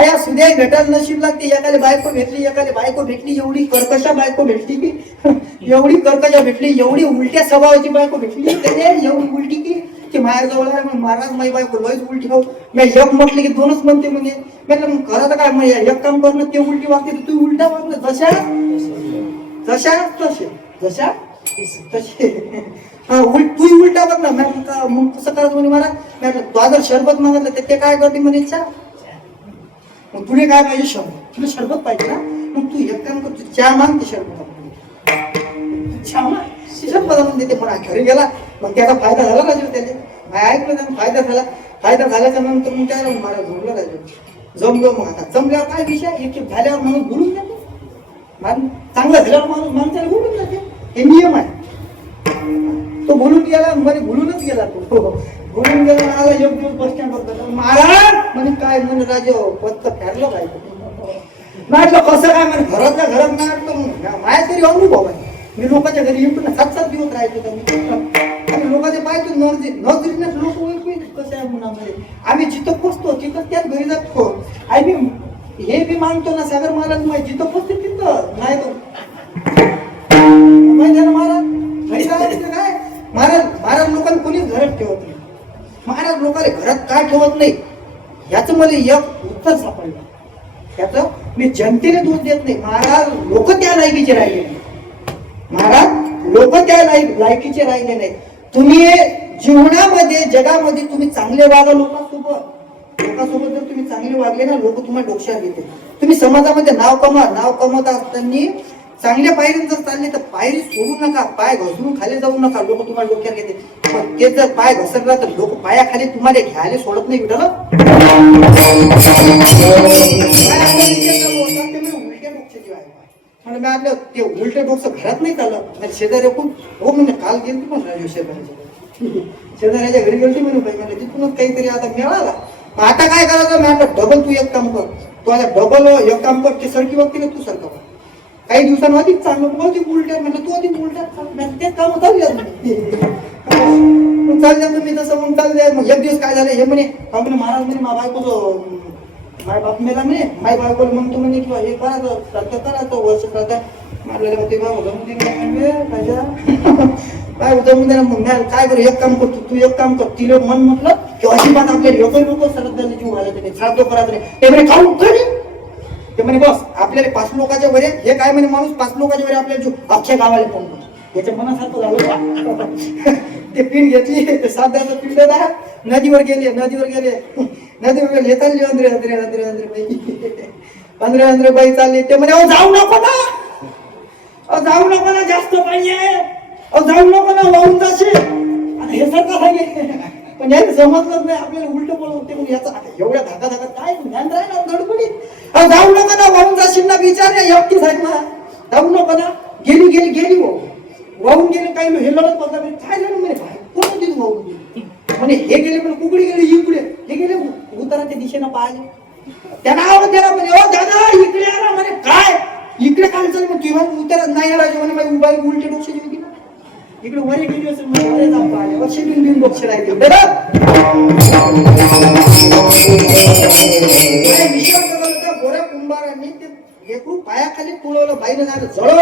छाया सुद्या भेटायला नशीब लागते. एकाला बायको भेटली, एकाला बायको भेटली, एवढी कर्कशा बायको भेटली की एवढी कर्कशा भेटली, एवढी उलट्या स्वभावाची बायको भेटली त्याने, एवढी उलटी की माझ्या जवळ आहे मग महाराज माझी बायको लयच उलटी हो. मी एक म्हटलं की दोनच म्हणते म्हणे. म्हटलं मग खरं तर काय मग एक काम करणं ते उलटी वागते तू उलटा वागलं जशा जशा तसे जशा तसे तू उलटा बघ ना. मग कसं करायचं म्हणे मला. तू जर शरबत मागितलं तर ते काय करते म्हणे इच्छा. मग तुला काय पाहिजे शरबत, तुला शरबत पाहिजे ना. मग तू एक काम कर, तू चहा माग ते शरबत चहा शरबत आणून देते. म्हणा घरी गेला मग त्याचा फायदा झाला राजू त्याने. ऐकलं त्यानं फायदा झाला. फायदा झाल्याच्या नंतर मग त्याला मला जमलं राजू. जमलं मग आता जमल्यावर काय विषय एक झाल्यावर माणूस बोलून जाते. चांगला झाल्यावर माणूस माणसाला बोलून जाते. हे नियम आहे. तो बोलून गेला म्हणजे बोलूनच गेला. तो बोलून गेला मला एक दिवस बस स्टँड वर महाराज म्हणे काय म्हणे राजे पत्त फेरलं पाहिजे. म्हटलं कसं काय म्हणे घरातल्या घरात नाही माझ्या तरी अनुभव आहे. मी लोकांच्या घरी येऊन 7-7 दिवस राहायचो. आणि लोकांचे पाहतो नजरीने लोक कसं आहे म्हणा आम्ही जिथं पोचतो तिथं त्याच घरी जातो. आणि मी हे बी मानतो ना सागर महाराज माहिती जिथं पोचते तिथं नाही तो माहिती ना महाराज माहिती काय महाराज लोकांना कोणीच घरात ठेवत नाही. महाराज लोकांना घरात काय ठेवत नाही याचं मला एक उत्तर सापडलं. त्याचं मी जनतेने दोष देत नाही. महाराज लोक त्या लायकीचे राहिले नाही. महाराज लोक त्या लायकीचे राहिले नाही. तुम्ही जीवनामध्ये जगामध्ये तुम्ही चांगले वागा लोकांसोबत जर तुम्ही चांगले वागले ना लोक तुम्हाला डोक्यात घेते. तुम्ही समाजामध्ये नाव कमवत असताना चांगल्या पायरीत जर चालले तर पायरी सोडू नका. पाय घसरून खाली जाऊ नका. लोक तुम्हाला डोक्यात घेते. पण ते जर पाय घसरला तर लोक पायाखाली तुम्हाला घ्यायला सोडत नाही. उलट्या डोक्याची आहे म्हणजे मी आपलं ते उलटे डोकं घरात नाही चाललं. शेजारी हो म्हणजे काल गेली पण राजू शेजाऱ्याच्या घरी गेली म्हणून काही म्हणजे तिथूनच काहीतरी आता मिळाला. आता काय करायचं मी आपलं डबल तू एक काम कर. तू आता डबल एक काम कर. ते सरकी बघते ना तू सरका काही दिवसांना अधिक चांगलं अधिक उलट्या म्हटलं तू अधिक उलट्या तेच काम चालू चालल्या तुम्ही तसं मग चालले. मग एक दिवस काय झालं हे म्हणे महाराज म्हणे मा बायको माय बाप मेला म्हणे माय बायकोला म्हणतो म्हणे किंवा हे करायचं वर्ष करता मारलेलं ते बाबा जमून काय जमून द्या. मग काय कर एक काम करतो तू एक काम कर. तिला मन म्हटलं की अजिबात आपल्याला एक लोक सरत झाले जीव घालायचं नाही सारखं करायचं नाही. ते म्हणे खाऊ ते म्हणे बस आपल्याला 5 लोकांच्या वर हे काय म्हणे माणूस 5 लोकांच्या वर आपल्याला जो अख्ख्या गावाला पडलो याच्या मनासारखं झालं. ते पिंड घेतली ते साध्याचं पिंड नदीवर गेले चालली अंद्रे बाई चालली. ते म्हणे जाऊ नको ना जास्त पाहिजे जाऊ नको ना वाहून जाशील. आणि हे सारखं सांगे पण याला समजलंच नाही आपल्याला उलट बोलवते. म्हणून याचा एवढ्या धाका काय ज्ञान राहिला गडबडीत जाऊ नको ना वाहून जाशील ना विचार एकटीच आहेत ना. जाऊ नको ना गेली वाहून गेले काही हे लढत बघा काय झालं म्हणे कोण दिवस वाहून गेली म्हणे हे गेले पण कुकडी गेली इकडे हे गेले उताराच्या दिशेनं पाहिले. त्यांना आवाज दिला म्हणे ओ दादा इकडे आला म्हणे काय इकडे काय चालू तुम्ही उतारा नाही राजे म्हणे माझी उभा उलटे डोक्याची होती ना इकडे वरे गेली असेल म्हणजे जाऊन पाहिले वर्षे बिन डोक्ष राहिले विचार करत होत्या गोऱ्या कुंभारांनी ते लेकरू पायाखाली तुळवलं बाईनं झालं जळ